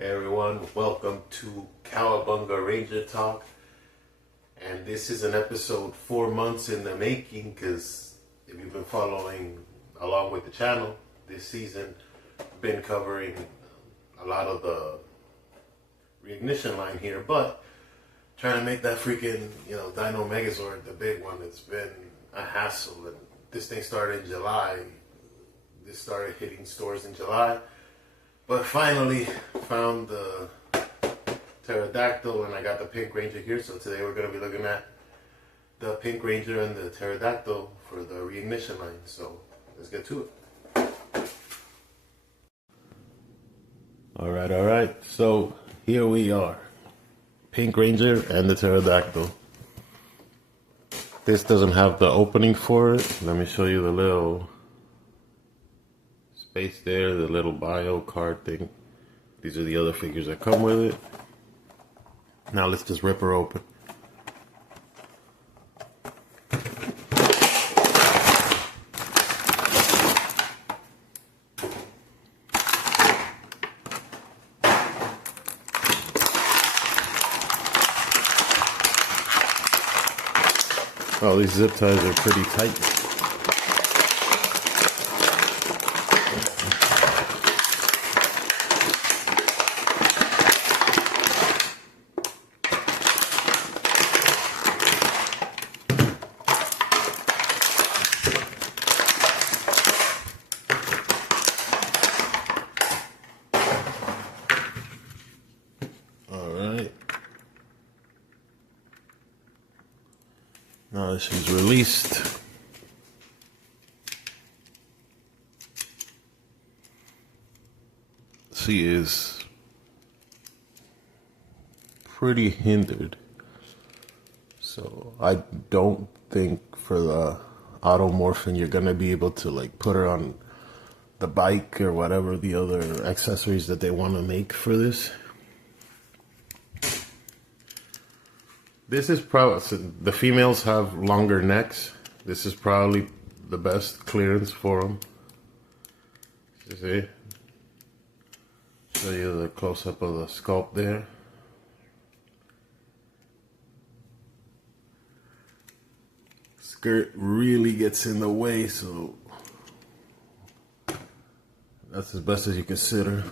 Hey everyone, welcome to Cowabunga Ranger Talk. And this is an episode 4 months in the making, because if you've been following along with the channel this season, I've been covering a lot of the Reignition line here, but trying to make that freaking, Dino Megazord, the big one, it's been a hassle. And this thing started in July. This started hitting stores in July. But finally found the Pterodactyl, and I got the Pink Ranger here. So today we're going to be looking at the Pink Ranger and the Pterodactyl for the Reignition line. So let's get to it. Alright. So here we are. Pink Ranger and the Pterodactyl. This doesn't have the opening for it. Let me show you the little space there, the little bio card thing. These are the other figures that come with it. Now let's just rip her open. Oh, these zip ties are pretty tight. Now that she's released, she is pretty hindered. So I don't think for the automorphin you're gonna be able to put her on the bike or whatever the other accessories that they want to make for this. This is probably, the females have longer necks. This is probably the best clearance for them. You see? Show you the close-up of the sculpt there. Skirt really gets in the way, so that's as best as you consider.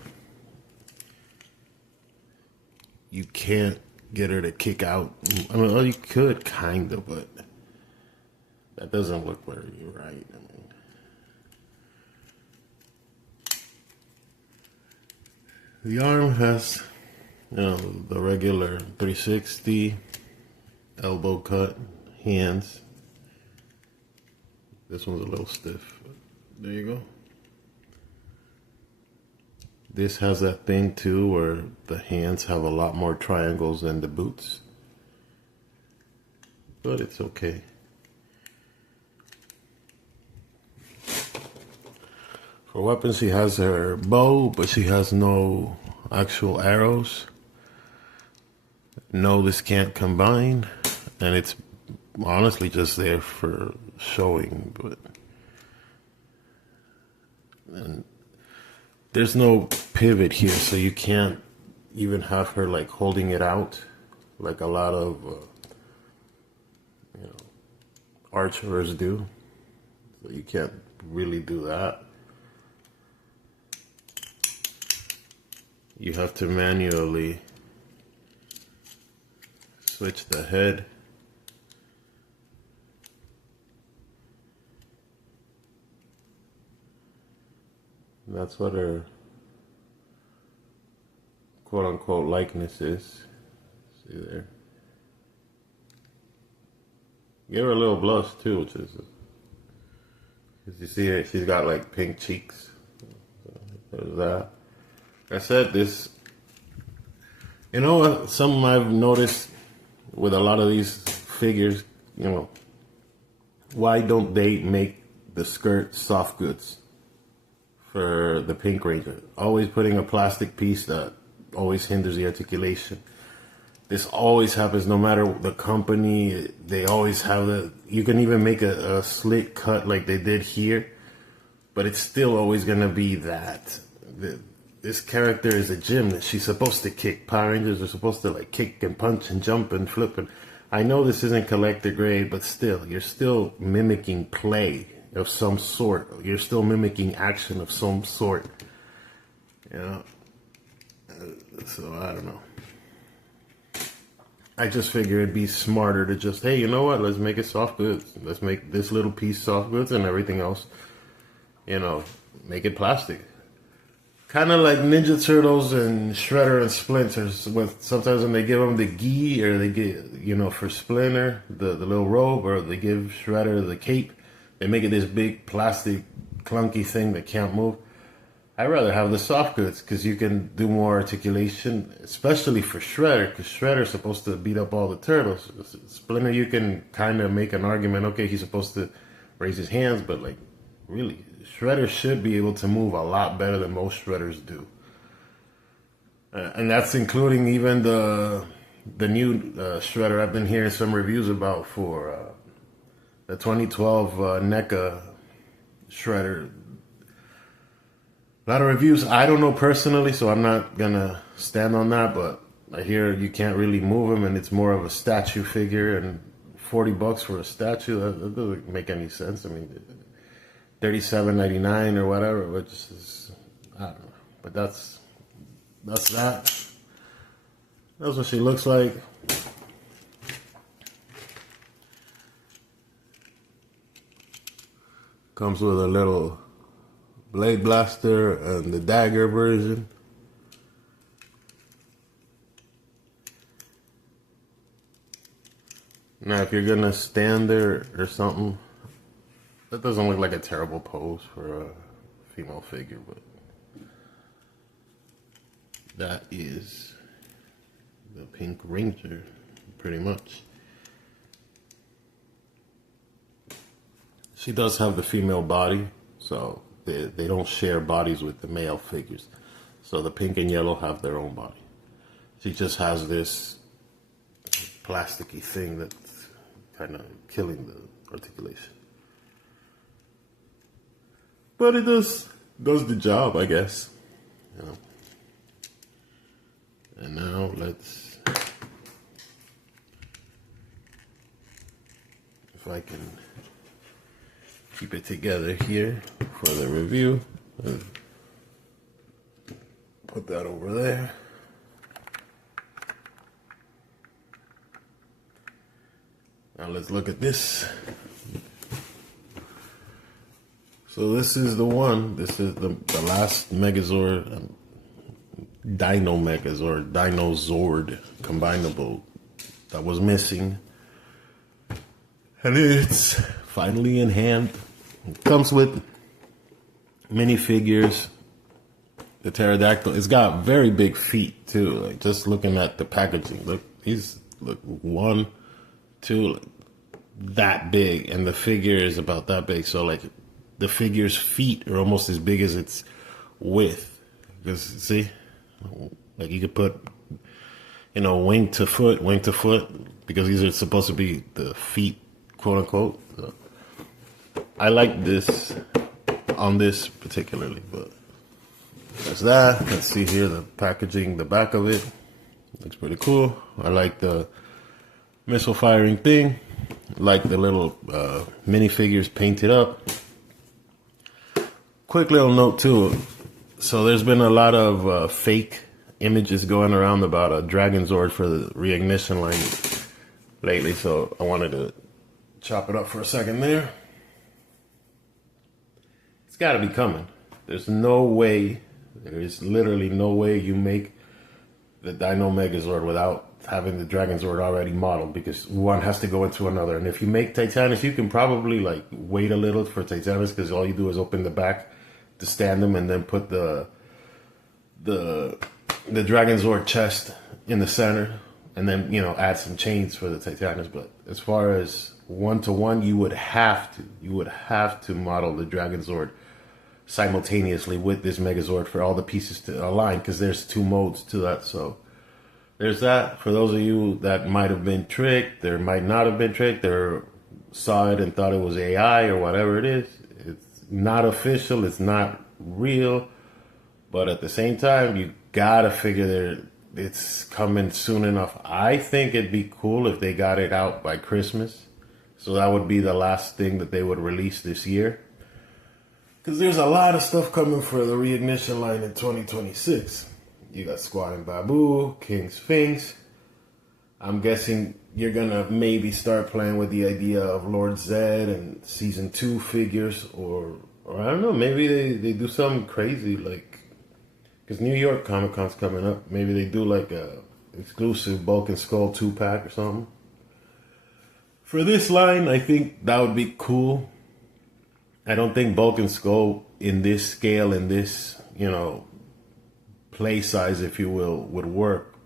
You can't get her to kick out. I mean, well, you could kind of, but that doesn't look very right. The arm has, the regular 360 elbow cut hands. This one's a little stiff. There you go. This has that thing too where the hands have a lot more triangles than the boots. But it's okay. For weapons, she has her bow, but she has no actual arrows. No, this can't combine. And it's honestly just there for showing. And there's no pivot here, so you can't even have her holding it out like a lot of archers do. So you can't really do that. You have to manually switch the head. That's what her quote-unquote likeness is. See there? Give her a little blush too, which is, because you see she's got pink cheeks. So there's that. Like I said, this, something I've noticed with a lot of these figures, why don't they make the skirt soft goods for the Pink Ranger? Always putting a plastic piece that always hinders the articulation. This always happens no matter the company. They always have that. You can even make a slit cut like they did here, but it's still always going to be that. this character is a gymnast. She's supposed to kick. Power Rangers are supposed to like kick and punch and jump and flip. And I know this isn't collector grade, but still, you're still mimicking play of some sort. You're still mimicking action of some sort. You know? So I don't know. I just figure it'd be smarter to just, hey, you know what? Let's make it soft goods. Let's make this little piece soft goods and everything else, you know, make it plastic. Kind of like Ninja Turtles and Shredder and Splinters. With sometimes when they give them the gi, or they get, you know, for Splinter the little robe, or they give Shredder the cape, they make it this big plastic clunky thing that can't move. I'd rather have the soft goods because you can do more articulation, especially for Shredder, because Shredder's supposed to beat up all the turtles. Splinter, you can kind of make an argument, okay, he's supposed to raise his hands, but like, really, Shredder should be able to move a lot better than most Shredders do. And that's including even the new Shredder I've been hearing some reviews about for the 2012 NECA Shredder. A lot of reviews. I don't know personally, so I'm not gonna stand on that, but I hear you can't really move him and it's more of a statue figure, and $40 for a statue, that doesn't make any sense. I mean, $37.99 or whatever, which is, I don't know. But that's that. That's what she looks like. Comes with a little blade blaster and the dagger version. Now, if you're gonna stand there or something, that doesn't look like a terrible pose for a female figure, but that is the Pink Ranger, pretty much. She does have the female body, so they don't share bodies with the male figures. So the pink and yellow have their own body. She just has this plasticky thing that's kind of killing the articulation. But it does the job, I guess. You know. And now let's, if I can keep it together here for the review. Put that over there. Now let's look at this. So this is the one. This is the last Megazord, Dino Megazord, Dino Zord combinable that was missing. And it's finally in hand. It comes with minifigures. The pterodactyl. It's got very big feet too. Like just looking at the packaging. Look, look 1, 2, like, that big, and the figure is about that big. So like the figure's feet are almost as big as its width. Because see, like you could put, you know, wing to foot, because these are supposed to be the feet, quote unquote. So I like this on this particularly, but that's that. Let's see here the packaging, the back of it looks pretty cool. I like the missile firing thing. I like the little minifigures painted up. Quick little note too. So there's been a lot of fake images going around about a Dragon Zord for the Reignition line lately, so I wanted to chop it up for a second there. It's got to be coming. There's no way, there is literally no way you make the Dino Megazord without having the Dragon Zord already modeled, because one has to go into another. And if you make Titanus, you can probably like wait a little for Titanus, because all you do is open the back to stand them and then put the Dragon Zord chest in the center, and then, you know, add some chains for the Titanus. But as far as one-to-one, you would have to model the Dragon Zord simultaneously with this Megazord for all the pieces to align, because there's 2 modes to that. So there's that. For those of you that might have been tricked, or might not have been tricked, or saw it and thought it was AI or whatever it is, it's not official, it's not real, But at the same time, you gotta figure it's coming soon enough. I think it'd be cool if they got it out by Christmas. So that would be the last thing that they would release this year. Because there's a lot of stuff coming for the Reignition line in 2026. You got Squad and Babu, King Sphinx. I'm guessing you're gonna maybe start playing with the idea of Lord Zed and Season 2 figures, or I don't know, maybe they do something crazy, like, because New York Comic Con's coming up. Maybe they do like a exclusive Bulk and Skull 2-pack or something. For this line, I think that would be cool. I don't think Bulk and Skull in this scale, in this, play size, if you will, would work.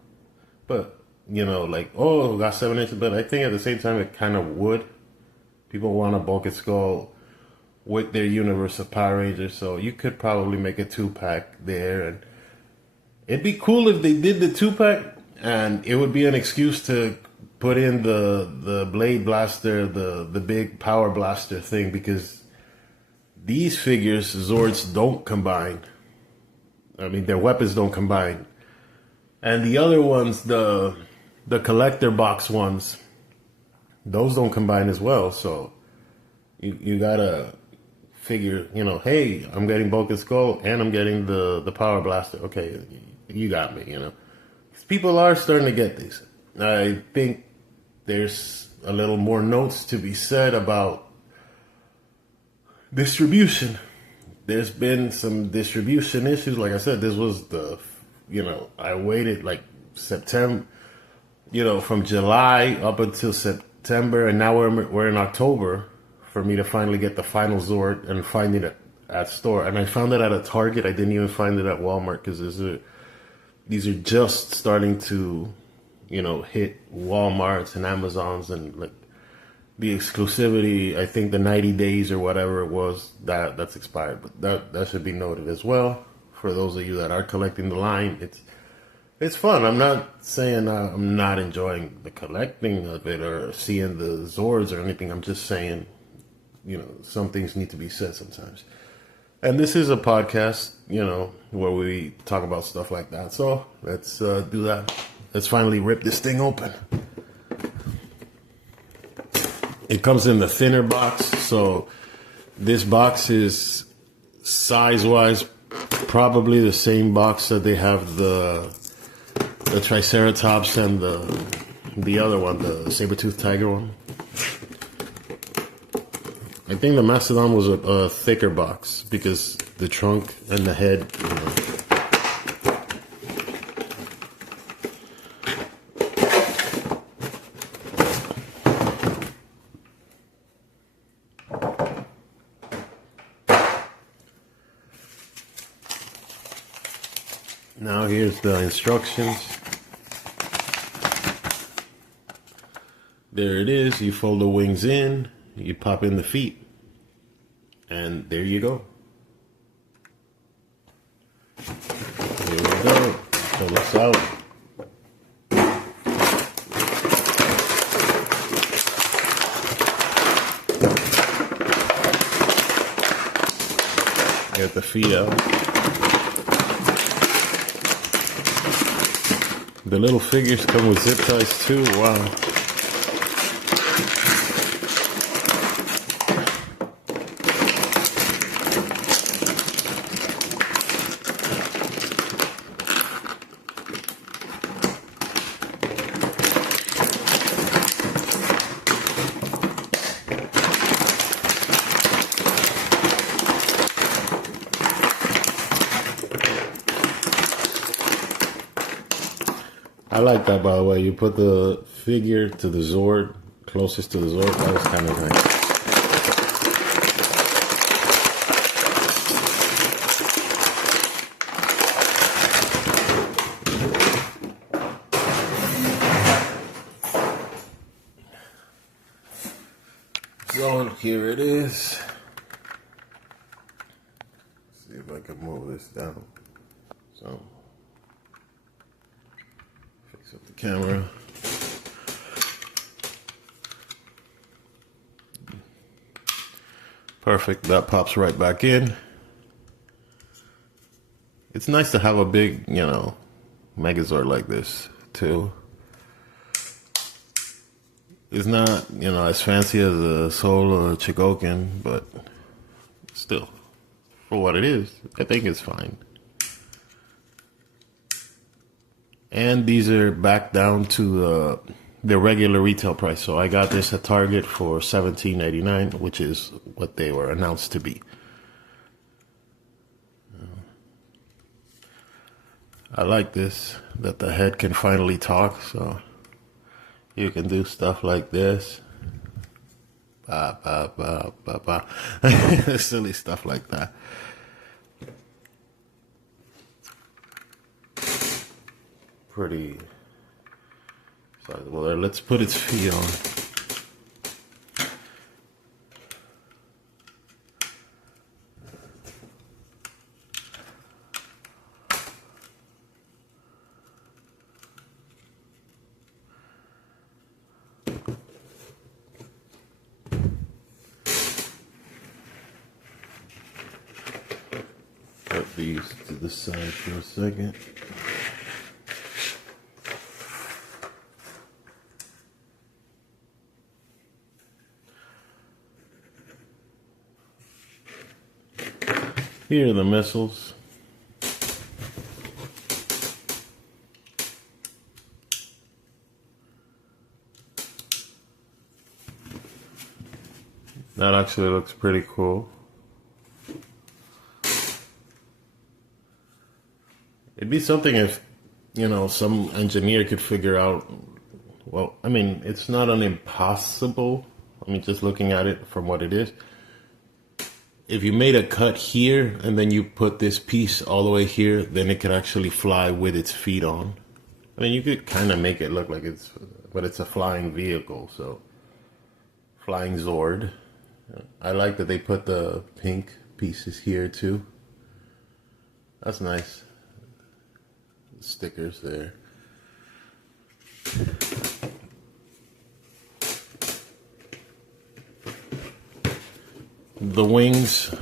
But, like, oh, got 7 inches, but I think at the same time it kind of would. People want a Bulk and Skull with their universe of Power Rangers, so you could probably make a 2-pack there. And it'd be cool if they did the 2-pack, and it would be an excuse to put in the Blade Blaster, the big Power Blaster thing, because these figures, Zords, don't combine. I mean, their weapons don't combine. And the other ones, the collector box ones, those don't combine as well. So you gotta figure, hey, I'm getting Bulk and Skull and I'm getting the Power Blaster. Okay, you got me, 'Cause people are starting to get these. I think there's a little more notes to be said about distribution. There's been some distribution issues. Like I said, this was I waited like September, from July up until September, and now we're in October for me to finally get the final Zord and find it at store. And I found it at a Target. I didn't even find it at Walmart because these are just starting to, hit Walmarts and Amazons, and like the exclusivity, I think the 90 days or whatever it was, that's expired. But that should be noted as well. For those of you that are collecting the line, it's fun. I'm not saying I'm not enjoying the collecting of it or seeing the Zords or anything. I'm just saying, some things need to be said sometimes. And this is a podcast, where we talk about stuff like that. So let's do that. Let's finally rip this thing open. It comes in the thinner box, so this box is size-wise probably the same box that they have the Triceratops and the other one, the Saber-Tooth Tiger one. I think the Mastodon was a thicker box because the trunk and the head, Now here's the instructions. There it is. You fold the wings in, you pop in the feet, and there you go. Here we go. Pull this out. Get the feet out. The little figures come with zip ties too. Wow. I like that, by the way. You put the figure to the Zord, closest to the Zord. That was kind of nice. So here it is. Let's see if I can move this down. So. Fix up the camera. Perfect. That pops right back in. It's nice to have a big, Megazord like this too. It's not, as fancy as a Soul or a Chigoken, but still, for what it is, I think it's fine. And these are back down to the regular retail price. So I got this at Target for $17.99, which is what they were announced to be. I like this, that the head can finally talk, so you can do stuff like this. Ba, ba, ba, ba, ba. Silly stuff like that. Pretty sizable there. Let's put its feet on. Put these to the side for a second. Here are the missiles. That actually looks pretty cool. It'd be something if, some engineer could figure out, well, I mean, it's not an impossible, just looking at it from what it is. If you made a cut here and then you put this piece all the way here, then it could actually fly with its feet on. You could kind of make it look like but it's a flying vehicle, so flying Zord. I like that they put the pink pieces here too. That's nice. Stickers there. The wings,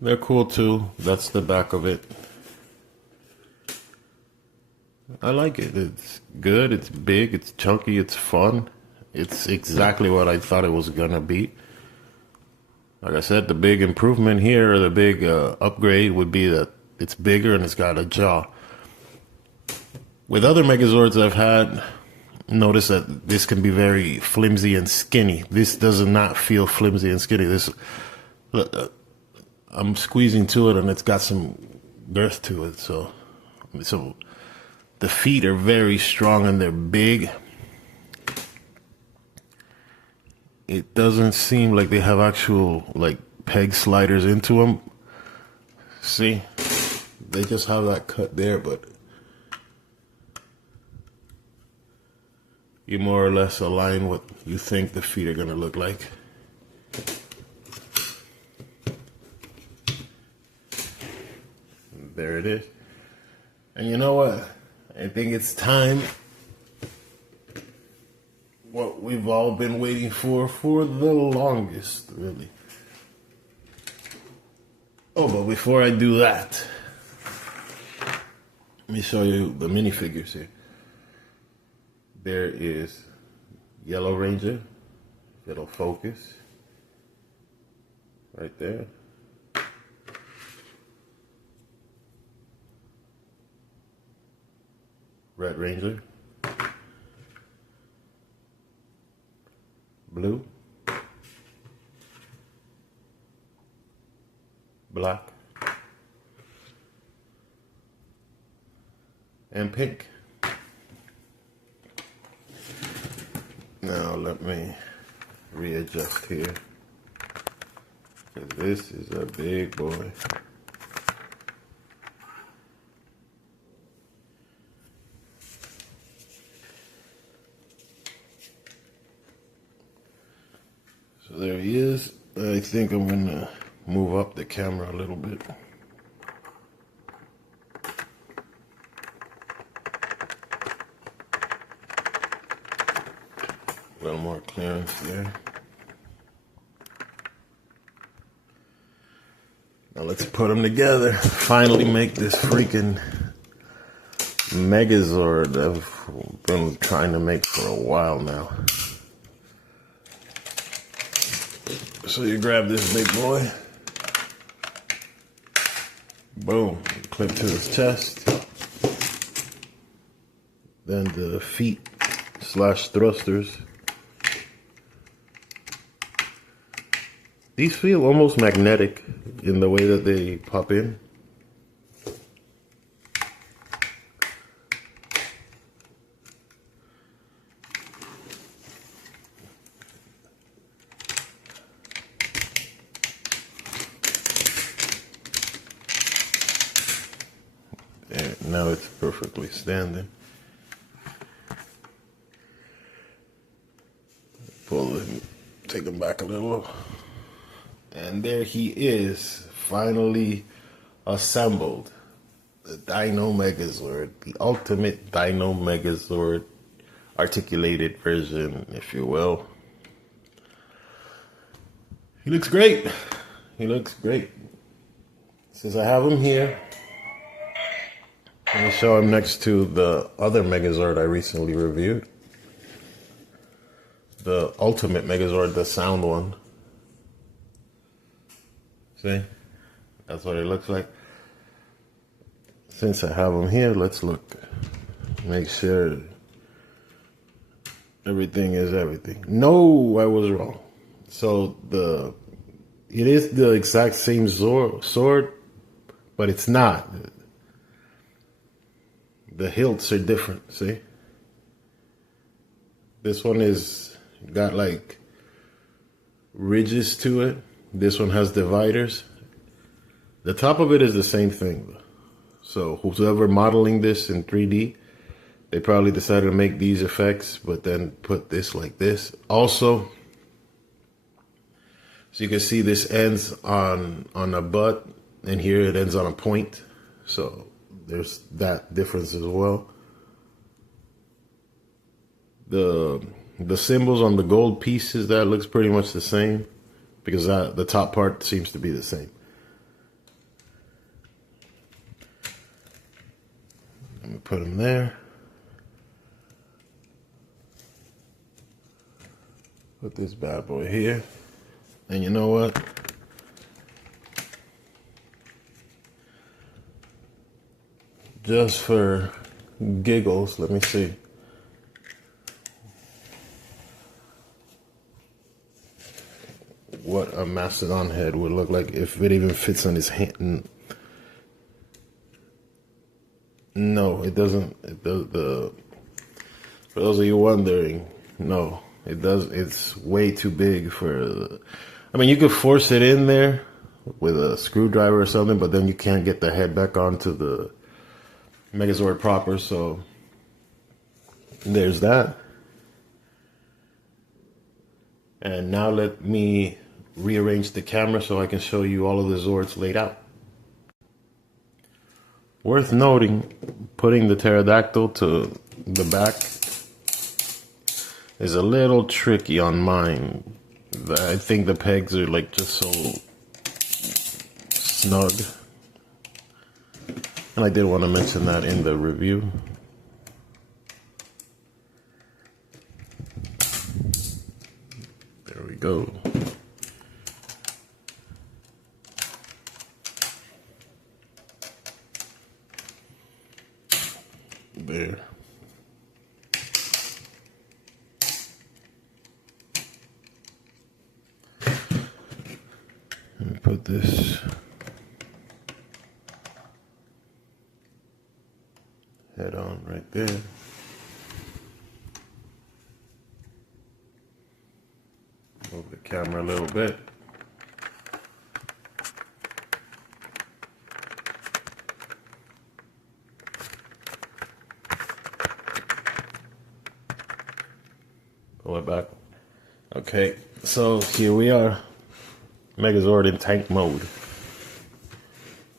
they're cool too. That's the back of it. I like it. It's good, it's big, it's chunky, it's fun. It's exactly what I thought it was gonna be. Like I said, the big improvement here, or the big upgrade, would be that it's bigger and it's got a jaw. With other Megazords I've had, notice that this can be very flimsy and skinny. This does not feel flimsy and skinny. This, I'm squeezing to it and it's got some girth to it. So the feet are very strong and they're big. It doesn't seem like they have actual peg sliders into them. See, they just have that cut there, but you more or less align what you think the feet are going to look like. And there it is. And you know what? I think it's time. What we've all been waiting for the longest, really. Oh, but before I do that, let me show you the minifigures here. There is Yellow Ranger. It'll focus. Right there. Red Ranger. Blue. Black. And pink. Now let me readjust here, because this is a big boy. So there he is. I think I'm gonna move up the camera a little bit. A little more clearance there. Now let's put them together. Finally make this freaking Megazord I've been trying to make for a while now. So you grab this big boy. Boom. Clip to his chest. Then the feet / thrusters. These feel almost magnetic in the way that they pop in. There, now it's perfectly standing. Pull it, take him back a little. And there he is, finally assembled. The Dino Megazord, the ultimate Dino Megazord, articulated version, if you will. He looks great. He looks great. Since I have him here, let me show him next to the other Megazord I recently reviewed. The Ultimate Megazord, the sound one. See? That's what it looks like. Since I have them here, let's look. Make sure everything is everything. No, I was wrong. So it is the exact same sword, but it's not. The hilts are different, see? This one is got like ridges to it. This one has dividers. The top of it is the same thing. So whoever modeling this in 3D, they probably decided to make these effects, but then put this like this. Also, so you can see this ends on a butt, and here it ends on a point. So there's that difference as well. The symbols on the gold pieces, that looks pretty much the same, because the top part seems to be the same. Let me put them there. Put this bad boy here. And you know what? Just for giggles, let me see. What a mastodon head would look like if it even fits on his hand. No, it doesn't. For those of you wondering, no, it does. It's way too big for. I mean, you could force it in there with a screwdriver or something, but then you can't get the head back onto the Megazord proper. So there's that. And now let me rearrange the camera so I can show you all of the Zords laid out. Worth noting, putting the pterodactyl to the back is a little tricky on mine. I think the pegs are like just so snug. And I did want to mention that in the review. There we go. There. Let me put this head on right there. Move the camera a little bit. Pull it back. Okay, so here we are. Megazord in tank mode.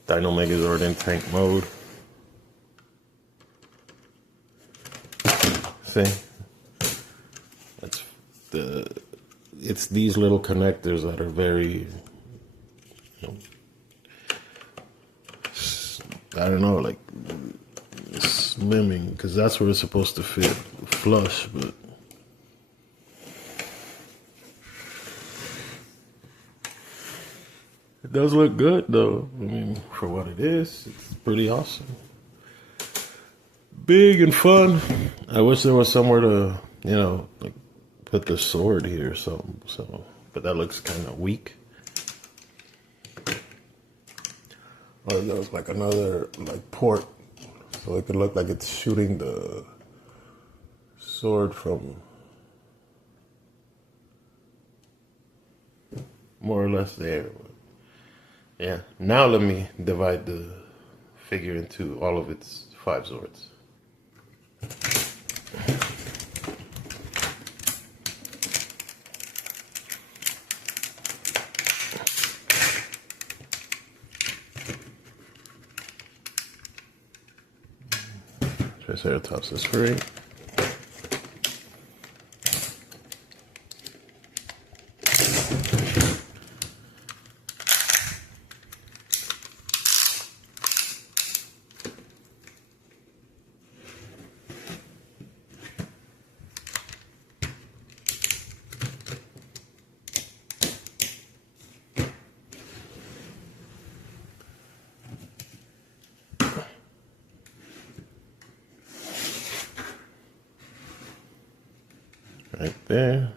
Dino Megazord in tank mode. See? It's these little connectors that are very, I don't know, like slimming, because that's where it's supposed to fit flush, but it does look good though. I mean, for what it is, it's pretty awesome. Big and fun. I wish there was somewhere to, you know, like put the sword here or something. So, but that looks kind of weak. Or there was like another like port, so it could look like it's shooting the sword from more or less there. Yeah. Now let me divide the figure into all of its 5 Zords. Triceratops is free. Right there.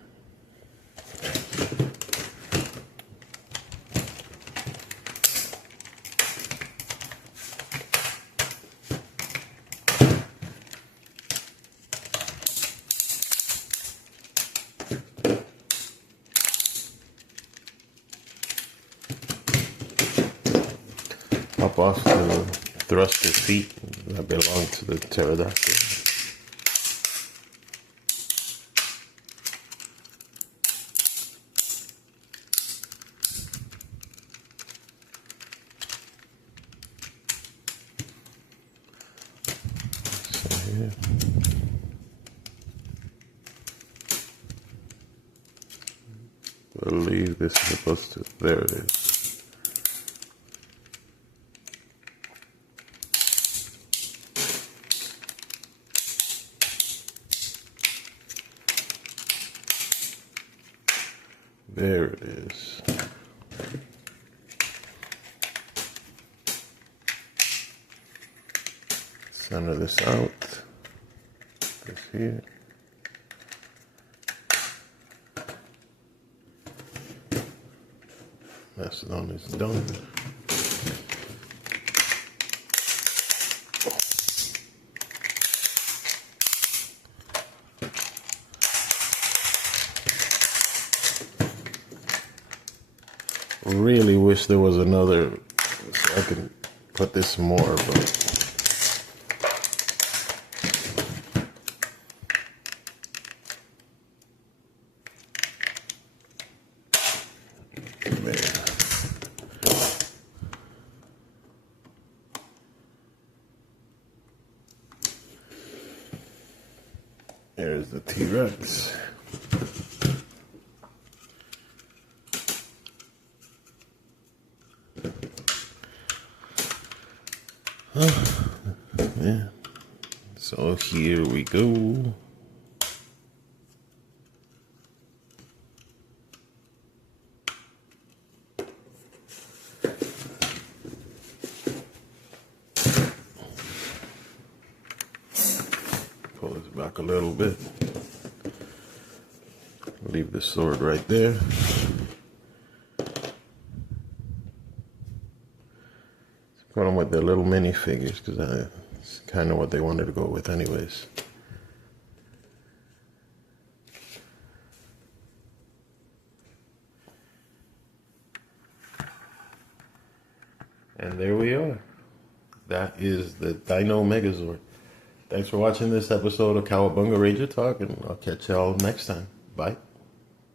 Pop off the thruster feet that belong to the pterodactyl. Yeah. I believe this is supposed to, there it is. There it is. Center this out. This here. Mastodon is done. Really wish there was another, so I could put this more, but there's the T-Rex. Yeah. So here we go. Pull this back a little bit. Leave the sword right there. Put them with their little mini figures because that's kind of what they wanted to go with anyways. And there we are. That is the Dino Megazord. Thanks for watching this episode of Cowabunga Ranger Talk, and I'll catch y'all next time. Bye.